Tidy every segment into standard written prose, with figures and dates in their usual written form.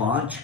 5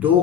2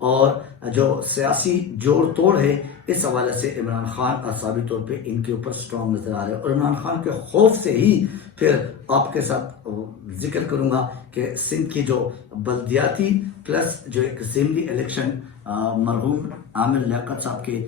اور جو سیاسی جوڑ توڑ ہے اس حوالے سے عمران خان اعصابی طور پہ ان کے اوپر سٹرونگ نظر آ رہے ہیں. اور عمران خان کے خوف سے ہی پھر آپ کے ساتھ ذکر کروں گا کہ سندھ کی جو بلدیاتی پلس جو ایک ضمنی الیکشن مرحوم عامر لیاقت صاحب کے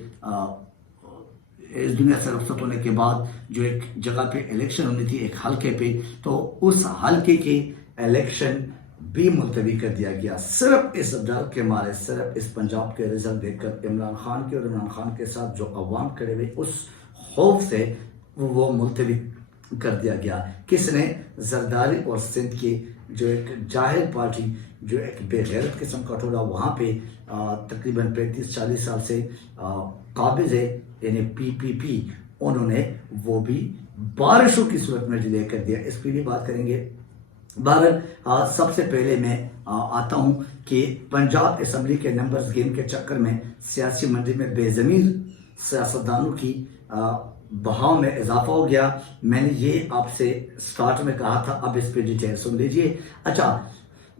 اس دنیا سے رخصت ہونے کے بعد جو ایک جگہ پہ الیکشن ہونی تھی ایک حلقے پہ، تو اس حلقے کی الیکشن بھی ملتوی کر دیا گیا صرف اس ڈر کے مارے، صرف اس پنجاب کے رزلٹ دیکھ کر عمران خان کے اور عمران خان کے ساتھ جو عوام کھڑے ہوئے اس خوف سے وہ ملتوی کر دیا گیا. کس نے؟ زرداری اور سندھ کی جو ایک جاہل پارٹی جو ایک بے غیرت قسم کا ٹولہ وہاں پہ تقریباً 35-40 سال سے قابض ہے، یعنی PPP، انہوں نے وہ بھی بارشوں کی صورت میں ڈیلے کر دیا. اس پہ بھی بات کریں گے. بہرحال سب سے پہلے میں آتا ہوں کہ پنجاب اسمبلی کے نمبرز گیم کے چکر میں سیاسی منڈی میں بے ضمیر سیاستدانوں کی بہاؤ میں اضافہ ہو گیا. میں نے یہ آپ سے سٹارٹ میں کہا تھا، اب اس پہ ڈیٹیل سن لیجئے. اچھا،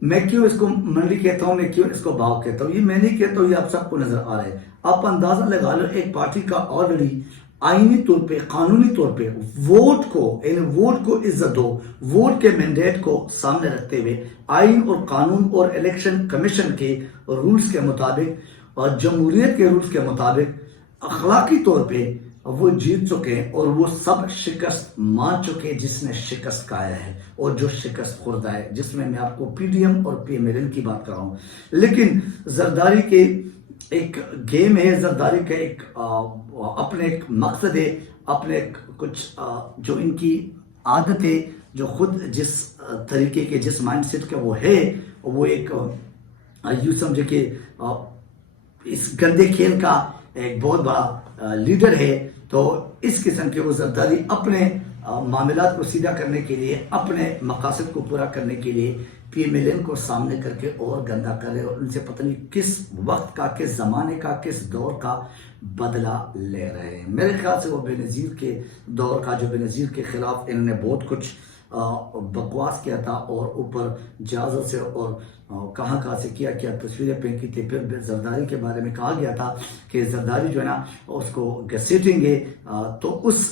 میں کیوں اس کو منڈی کہتا ہوں، میں کیوں اس کو بہاؤ کہتا ہوں؟ یہ میں نہیں کہتا ہوں، یہ آپ سب کو نظر آ رہا ہے. آپ اندازہ لگا لو ایک پارٹی کا آلریڈی آئینی طور پہ قانونی طور پہ ووٹ کو عزت دو، ووٹ کے مینڈیٹ کو سامنے رکھتے ہوئے آئین اور قانون اور الیکشن کمیشن کے رولز کے مطابق اور جمہوریت کے رولز کے مطابق اخلاقی طور پہ وہ جیت چکے ہیں اور وہ سب شکست مان چکے، جس نے شکست کھایا ہے اور جو شکست خوردہ ہے، جس میں آپ کو PDM اور PMLN کی بات کر رہا ہوں. لیکن زرداری کے ایک گیم ہے، زرداری کا ایک اپنے ایک مقصد ہے، اپنے کچھ جو ان کی عادت ہے، جو خود جس طریقے کے جس مائنڈ سیٹ کا وہ ہے، وہ ایک یوں سمجھے کہ اس گندے کھیل کا ایک بہت بڑا لیڈر ہے. تو اس قسم کے وہ زرداری اپنے معاملات کو سیدھا کرنے کے لیے، اپنے مقاصد کو پورا کرنے کے لیے PMLN کو سامنے کر کے اور گندا کر رہے اور ان سے پتہ نہیں کس وقت کا، کس زمانے کا، کس دور کا بدلہ لے رہے ہیں. میرے خیال سے وہ بے نظیر کے دور کا، جو بے نظیر کے خلاف انہوں نے بہت کچھ بکواس کیا تھا اور اوپر جہازوں سے اور کہاں سے کیا تصویریں پھینکی تھی. پھر زرداری کے بارے میں کہا گیا تھا کہ زرداری جو ہے نا اس کو گھسیٹیں گے، تو اس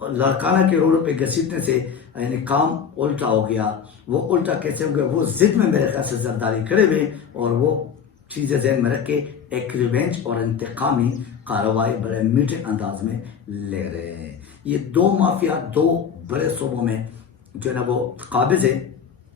لاڑکانہ کے روڈوں پہ گھسیٹنے سے یعنی کام الٹا ہو گیا. وہ الٹا کیسے ہو گیا؟ وہ ضد میں میرے خیال سے زرداری کھڑے ہوئے اور وہ چیزیں ذہن میں رکھ کے ایک ریونج اور انتقامی کارروائی بڑے میٹھے انداز میں لے رہے ہیں. یہ دو مافیا دو بڑے صوبوں میں جو ہے نا وہ قابض ہے.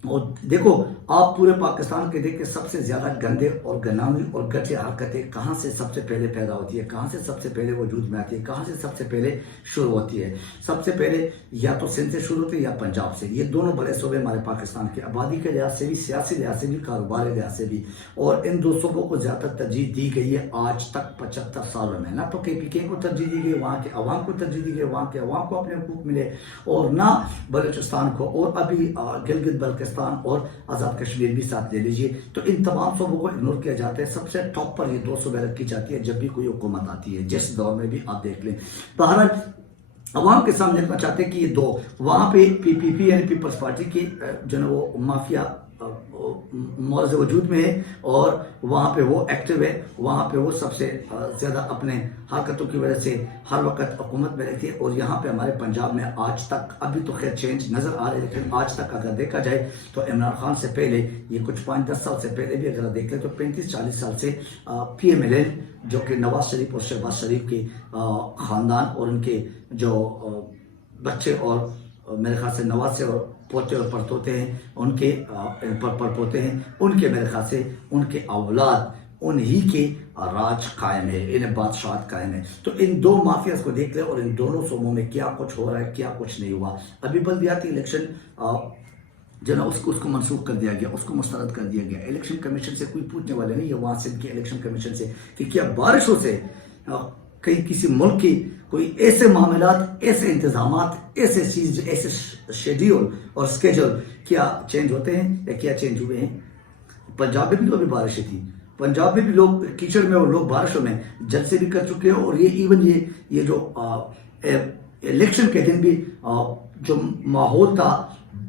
اور دیکھو آپ پورے پاکستان کے دیکھیں سب سے زیادہ گندے اور گناوی اور گھٹیا حرکتیں کہاں سے سب سے پہلے پیدا ہوتی ہے، کہاں سے سب سے پہلے وجود میں آتی ہے، کہاں سے سب سے پہلے شروع ہوتی ہے؟ سب سے پہلے یا تو سندھ سے شروع ہوتی ہے یا پنجاب سے. یہ دونوں بڑے صوبے ہمارے پاکستان کے آبادی کے لحاظ سے بھی، سیاسی لحاظ سے بھی، کاروباری لحاظ سے بھی، اور ان دو صوبوں کو زیادہ ترجیح دی گئی ہے آج تک 75 سالوں میں. نہ تو KPK کو ترجیح دی گئی، وہاں کے عوام کو ترجیح دی گئی، وہاں کے عوام کو اپنے حقوق ملے، اور نہ بلوچستان کو، اور ابھی گلگت بلتستان اور آزاد کشمیر بھی ساتھ لے لیجئے. تو ان تمام صوبوں کو اگنور کیا جاتا ہے. سب سے ٹاپ پر یہ دو صوبے رکھی جاتی ہے جب بھی کوئی حکومت آتی ہے، جس دور میں بھی آپ دیکھ لیں. بہرحال عوام کے سامنے رکھنا چاہتے ہیں کہ یہ دو وہاں پہ PPP یعنی پیپلز پارٹی کی جو ہے وہ مافیا موضع وجود میں ہے اور وہاں پہ وہ ایکٹیو ہے، وہاں پہ وہ سب سے زیادہ اپنے حرکتوں کی وجہ سے ہر وقت حکومت میں رہتی ہے. اور یہاں پہ ہمارے پنجاب میں آج تک، ابھی تو خیر چینج نظر آ رہا ہے، لیکن آج تک اگر دیکھا جائے تو عمران خان سے پہلے یہ کچھ 5-10 سال سے پہلے بھی اگر دیکھ لیں تو 35-40 سال سے PMLN جو کہ نواز شریف اور شہباز شریف کے خاندان اور ان کے جو بچے اور میرے خیال سے نواز سے اور پوتے اور پڑپوتے ہیں، ان کے پڑپوتے ہیں، ان کے میرے خیال سے ان کے اولاد انہی کے راج قائم ہے، انہیں بادشاہت قائم ہے. تو ان دو مافیاز کو دیکھ لیں اور ان دونوں صوبوں میں کیا کچھ ہو رہا ہے، کیا کچھ نہیں ہوا. ابھی بلدیاتی الیکشن جو نا اس کو منسوخ کر دیا گیا، اس کو مسترد کر دیا گیا. الیکشن کمیشن سے کوئی پوچھنے والے نہیں ہے وہاں سے کے الیکشن کمیشن سے کہ کیا بارشوں سے کہیں کسی ملک کی کوئی ایسے معاملات، ایسے انتظامات، ایسے چیز، ایسے شیڈیول اور اسکیجول کیا چینج ہوتے ہیں یا کیا چینج ہوئے ہیں؟ پنجاب میں بھی تو ابھی بارشیں تھیں، پنجاب میں بھی لوگ کیچڑ میں اور لوگ بارشوں میں جلسے بھی کر چکے ہیں. اور یہ ایون یہ جو الیکشن کے دن بھی جو ماحول تھا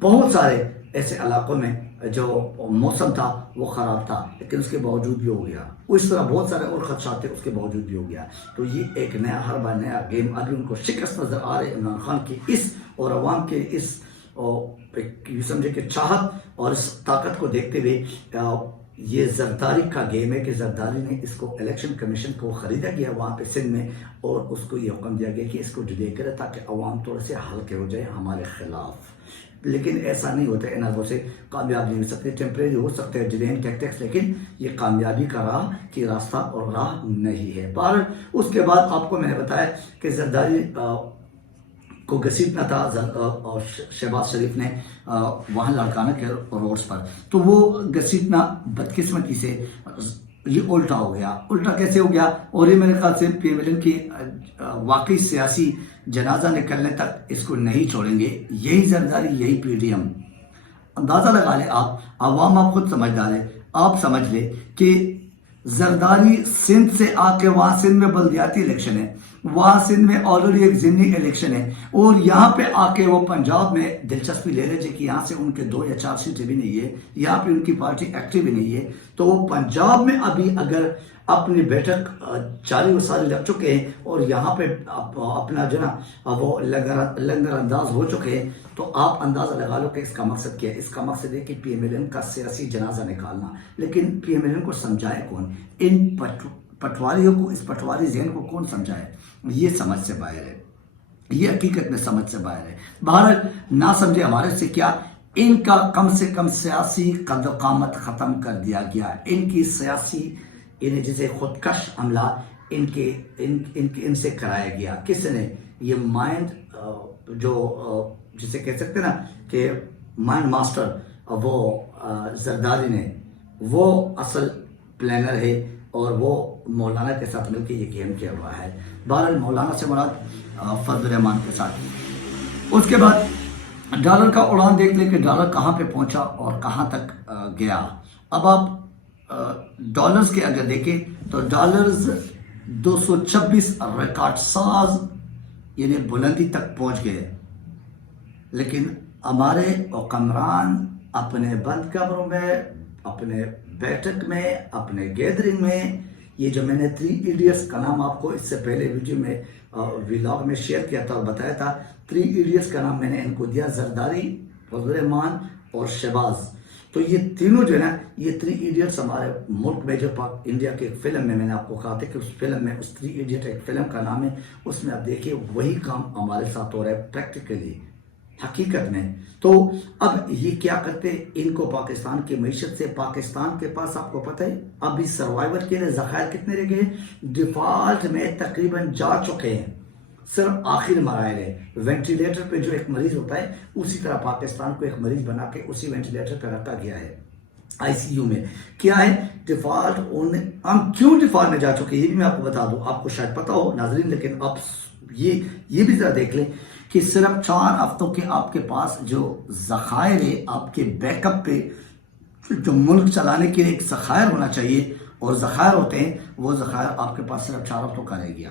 بہت سارے ایسے علاقوں میں جو موسم تھا وہ خراب تھا، لیکن اس کے باوجود بھی ہو گیا. اس طرح بہت سارے اور خدشات تھے، اس کے باوجود بھی ہو گیا. تو یہ ایک نیا حربہ، نیا گیم. ابھی ان کو شکست نظر آ رہے عمران خان کی اس اور عوام کے اس یہ سمجھے کہ چاہت اور اس طاقت کو دیکھتے ہوئے یہ زرداری کا گیم ہے کہ زرداری نے اس کو الیکشن کمیشن کو خریدا گیا وہاں پہ سندھ میں، اور اس کو یہ حکم دیا گیا کہ اس کو ڈیلے کرے تاکہ عوام تھوڑے سے ہلکے ہو جائے ہمارے خلاف. لیکن ایسا نہیں ہوتا، ان حربوں سے کامیاب نہیں ہو سکتے. ٹیمپریری ہو سکتے ہیں ڈیلے ٹیکٹکس، لیکن یہ کامیابی کا راہ کی راستہ اور راہ نہیں ہے. بہرحال اس کے بعد آپ کو میں نے بتایا کہ زرداری کو گھسیٹنا تھا اور شہباز شریف نے وہاں لڑکانا کے روڈز پر، تو وہ گھسیٹنا بدقسمتی سے یہ الٹا ہو گیا. الٹا کیسے ہو گیا؟ اور یہ میرے خیال سے پی ایم ایل این کی واقعی سیاسی جنازہ نکلنے تک اس کو نہیں چھوڑیں گے. یہی زرداری، یہی پی ڈی ایم. اندازہ لگا لیں آپ، عوام آپ خود سمجھدار ہے، آپ سمجھ لیں کہ زرداری سندھ سے آ کے وہاں سندھ میں بلدیاتی الیکشن ہے، وہاں سندھ میں آلریڈی ایک ضمنی الیکشن ہے، اور یہاں پہ آ کے وہ پنجاب میں دلچسپی لے رہے کہ یہاں سے ان کے 2 یا 4 سیٹیں بھی نہیں ہے، یہاں پہ ان کی پارٹی ایکٹیو بھی نہیں ہے. تو وہ پنجاب میں ابھی اگر اپنی بیٹھک جاری و ساری لگ چکے ہیں اور یہاں پہ اپنا جو نا وہ لنگر انداز ہو چکے ہیں، تو آپ اندازہ لگا لو کہ اس کا مقصد کیا ہے. اس کا مقصد ہے کہ پی ایم ایل این کا سیاسی جنازہ نکالنا. لیکن پی ایم ایل این کو سمجھائے کون؟ ان پٹواریوں کو، اس پٹواری ذہن کو کون سمجھائے؟ یہ سمجھ سے باہر ہے، یہ حقیقت میں سمجھ سے باہر ہے. بہرحال نہ سمجھے ہمارے سے کیا، ان کا کم سے کم سیاسی قد و قامت ختم کر دیا گیا. ان کی سیاسی انہیں جسے خودکش عملہ ان سے کرایا گیا. کس نے؟ یہ مائنڈ جو جسے کہہ سکتے نا کہ مائنڈ ماسٹر، وہ زرداری نے، وہ اصل پلانر ہے، اور وہ مولانا کے ساتھ مل کے یہ گیم کیا ہوا ہے. بہرحال مولانا سے مراد فضل الرحمان کے ساتھ. اس کے بعد ڈالر کا اڑان دیکھ لیں کہ ڈالر کہاں پہ پہنچا اور کہاں تک گیا. اب آپ ڈالرز کے اگر دیکھیں تو ڈالرز 226 ریکارڈ ساز یعنی بلندی تک پہنچ گئے. لیکن ہمارے حکمران اپنے بند کمروں میں، اپنے بیٹھک میں، اپنے گیدرنگ میں، یہ جو میں نے 3 ایڈیٹس کا نام آپ کو اس سے پہلے ویڈیو میں ویلاگ میں شیئر کیا تھا اور بتایا تھا، 3 ایڈیٹس کا نام میں نے ان کو دیا، زرداری، فضل الرحمان اور شہباز. تو یہ تینوں جو ہے نا، یہ 3 ایڈیٹس ہمارے ملک میں، جو انڈیا کے ایک فلم میں نے آپ کو کہا تھا کہ اس فلم میں، اس 3 ایڈیٹ ایک فلم کا نام ہے، اس میں آپ دیکھیے وہی کام ہمارے ساتھ ہو رہا ہے پریکٹیکلی، حقیقت میں. تو اب یہ کیا کرتے، ان کو پاکستان کی معیشت سے، پاکستان کے پاس آپ کو پتہ ہے ابھی سروائیور کے لیے ذخائر کتنے رہ گئے؟ ڈیفالٹ میں تقریباً جا چکے ہیں، صرف آخر مراحل ہے. وینٹیلیٹر پہ جو ایک مریض ہوتا ہے، اسی طرح پاکستان کو ایک مریض بنا کے اسی وینٹیلیٹر پہ رکھا گیا ہے آئی سی یو میں. کیا ہے ڈیفالٹ؟ ہم کیوں ڈیفالٹ میں جا چکے یہ بھی میں آپ کو بتا دوں، آپ کو شاید پتا ہو ناظرین، لیکن آپ یہ بھی ذرا دیکھ لیں کہ صرف 4 ہفتوں کے آپ کے پاس جو ذخائر ہے، آپ کے بیک اپ پہ جو ملک چلانے کے لیے ایک ذخائر ہونا چاہیے اور ذخائر ہوتے ہیں، وہ ذخائر آپ کے پاس صرف 4 ہفتوں کا رہ گیا.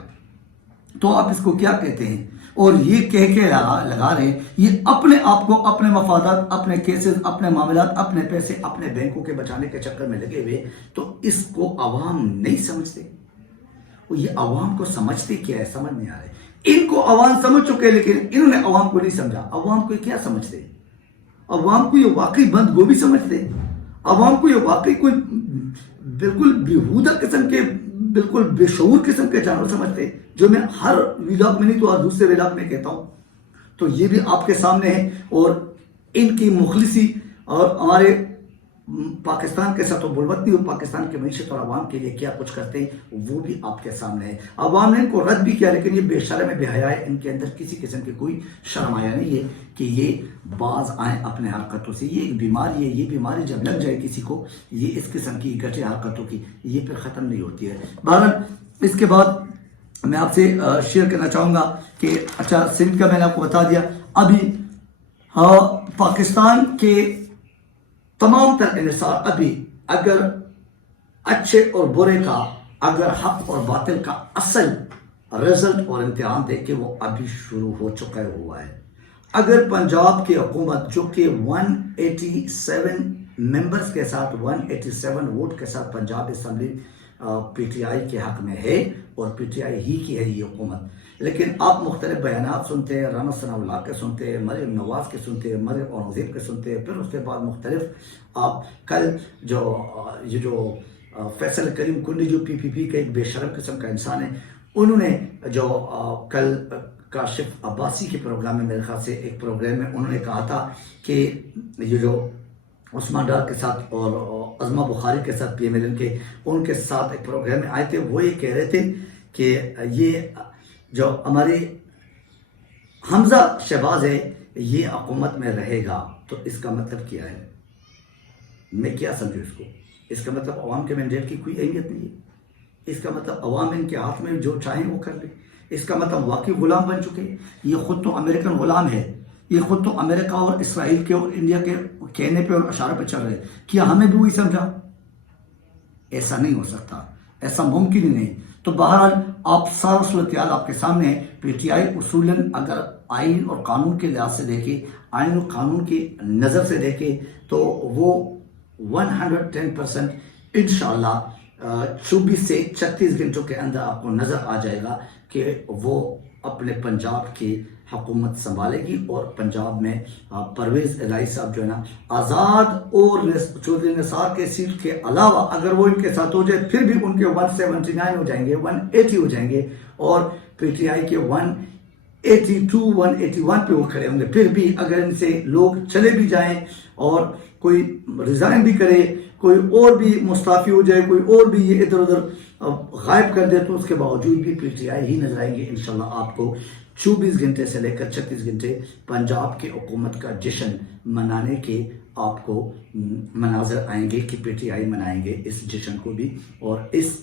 تو آپ اس کو کیا کہتے ہیں؟ اور یہ کہہ کے لگا رہے ہیں، یہ اپنے آپ کو، اپنے مفادات، اپنے کیسز، اپنے معاملات، اپنے پیسے اپنے بینکوں کے بچانے کے چکر میں لگے ہوئے. تو اس کو عوام نہیں سمجھتے. یہ عوام کو سمجھتے کیا ہے سمجھ نہیں آ رہے. ان کو عوام سمجھ چکے، لیکن انہوں نے عوام کو نہیں سمجھا. عوام کو کیا سمجھتے؟ عوام کو یہ واقعی بند گوبھی سمجھتے. عوام کو یہ واقعی کوئی بالکل بیہودہ قسم کے، بالکل بے شعور قسم کے جانور سمجھتے، جو میں ہر ویلاگ میں نہیں تو دوسرے ویلاگ میں کہتا ہوں. تو یہ بھی آپ کے سامنے ہے، اور ان کی مخلصی اور ہمارے پاکستان کے ساتھ بلوتی اور پاکستان کی معیشت اور عوام کے لیے کیا کچھ کرتے ہیں وہ بھی آپ کے سامنے ہے. عوام نے ان کو رد بھی کیا، لیکن یہ بے شرم بے حیا ہے. ان کے اندر کسی قسم کی کوئی شرم آیا نہیں ہے کہ یہ باز آئیں اپنے حرکتوں سے. یہ ایک بیماری ہے، یہ بیماری جب لگ جائے کسی کو، یہ اس قسم کی گٹے حرکتوں کی، یہ پھر ختم نہیں ہوتی ہے. بہرحال اس کے بعد میں آپ سے شیئر کرنا چاہوں گا کہ اچھا سندھ کا میں نے آپ کو بتا دیا. ابھی پاکستان کے تمام تر انحصار ابھی اگر اچھے اور برے کا، اگر حق اور باطل کا اصل رزلٹ اور امتحان دیکھیں، وہ ابھی شروع ہو چکا ہوا ہے. اگر پنجاب کی حکومت جو کہ 187 ممبرز کے ساتھ 187 ووٹ کے ساتھ Punjab assembly P T I کے حق میں ہے اور پی ٹی آئی ہی کی ہے یہ حکومت. لیکن آپ مختلف بیانات سنتے ہیں, رانا ثناء اللہ کے سنتے ہیں, مریم نواز کے سنتے ہیں, مریم اورنگزیب کے سنتے ہیں, پھر اس کے بعد مختلف آپ کل یہ جو فیصل کریم کنڈی جو پی کے ایک بے شرم قسم کا انسان ہے, انہوں نے جو کل کاشف عباسی کے پروگرام میں, میرے خیال سے ایک پروگرام میں انہوں نے کہا تھا کہ یہ جو عثمان ڈار کے ساتھ اور عظمہ بخاری کے ساتھ PMLN کے ان کے ساتھ ایک پروگرام میں آئے تھے, وہ یہ کہہ رہے تھے کہ یہ جو ہماری حمزہ شہباز ہے یہ حکومت میں رہے گا. تو اس کا مطلب کیا ہے؟ میں کیا سمجھوں اس کو؟ اس کا مطلب عوام کے مینڈیٹ کی کوئی اہمیت نہیں ہے. اس کا مطلب عوام ان کے ہاتھ میں جو چاہیں وہ کر لیں. اس کا مطلب واقعی غلام بن چکے. یہ خود تو امریکن غلام ہے, یہ خود تو امریکہ اور اسرائیل کے اور انڈیا کے کہنے پہ اور اشارے پہ چل رہے. کیا ہمیں بھی وہی سمجھا؟ ایسا نہیں ہو سکتا, ایسا ممکن ہی نہیں. تو بہرحال آپ سارا صورتحال آپ کے سامنے ہے. پی ٹی آئی اصولاً اگر آئین اور قانون کے لحاظ سے دیکھے, آئین اور قانون کی نظر سے دیکھے, تو وہ 110% انشاءاللہ 24 سے 36 گھنٹوں کے اندر آپ کو نظر آ جائے گا کہ وہ اپنے پنجاب کی حکومت سنبھالے گی. اور پنجاب میں پرویز الہی صاحب جو ہے نا, آزاد اور چودھری نثار کے سیٹ کے علاوہ اگر وہ ان کے ساتھ ہو جائے, پھر بھی ان کے 179 ہو جائیں گے, 180 ہو جائیں گے, اور پی ٹی آئی کے 182 181 پہ وہ کھڑے ہوں گے. پھر بھی اگر ان سے لوگ چلے بھی جائیں اور کوئی ریزائن بھی کرے, کوئی اور بھی مستعفی ہو جائے, کوئی اور بھی یہ ادھر ادھر غائب کر دے, تو اس کے باوجود بھی پی ٹی آئی ہی نظر آئیں گے انشاءاللہ. آپ کو 24 گھنٹے سے لے کر 36 گھنٹے پنجاب کی حکومت کا جشن منانے کے آپ کو مناظر آئیں گے کہ پی ٹی آئی منائیں گے اس جشن کو بھی, اور اس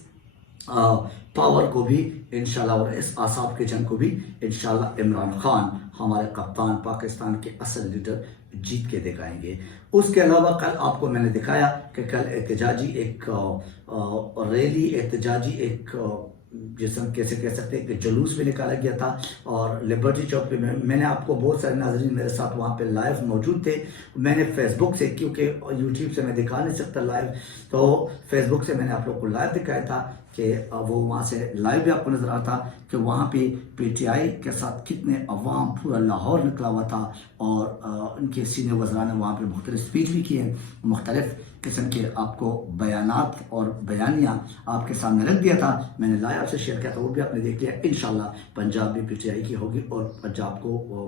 پاور کو بھی انشاءاللہ, اور اس اعصاب کے جنگ کو بھی انشاءاللہ عمران خان ہمارے کپتان, پاکستان کے اصل لیڈر جیت کے دکھائیں گے. اس کے علاوہ کل آپ کو میں نے دکھایا کہ کل احتجاجی ایک ریلی, احتجاجی ایک جس ہم کیسے کہہ سکتے ہیں کہ جلوس بھی نکالا گیا تھا, اور لبرٹی چوک پہ میں نے آپ کو بہت سارے ناظرین میرے ساتھ وہاں پہ لائیو موجود تھے. میں نے فیس بک سے, کیونکہ یوٹیوب سے میں دکھا نہیں سکتا لائیو, تو فیس بک سے میں نے آپ لوگ کو لائیو دکھایا تھا کہ وہ وہاں سے لائیو بھی آپ کو نظر آتا کہ وہاں پہ پی ٹی آئی کے ساتھ کتنے عوام, پورا لاہور نکلا ہوا تھا, اور ان کے سینئر وزراء نے وہاں پہ مختلف اسپیچ بھی کیے, مختلف قسم کے آپ کو بیانات اور بیانیہ آپ کے سامنے رکھ دیا تھا. میں نے لائیو آپ سے شیئر کیا تھا, وہ بھی آپ نے دیکھ لیا. انشاءاللہ پنجاب بھی پی ٹی آئی کی ہوگی, اور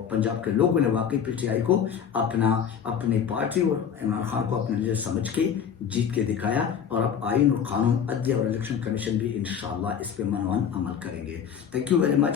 پنجاب کے لوگوں نے واقعی پی ٹی آئی کو اپنی پارٹی اور عمران خان کو اپنے لیڈر سمجھ کے جیت کے دکھایا. اور اب آئین اور قانون, عدلیہ اور الیکشن کمیشن بھی انشاءاللہ اس پہ منوان عمل کریں گے. Thank you very much.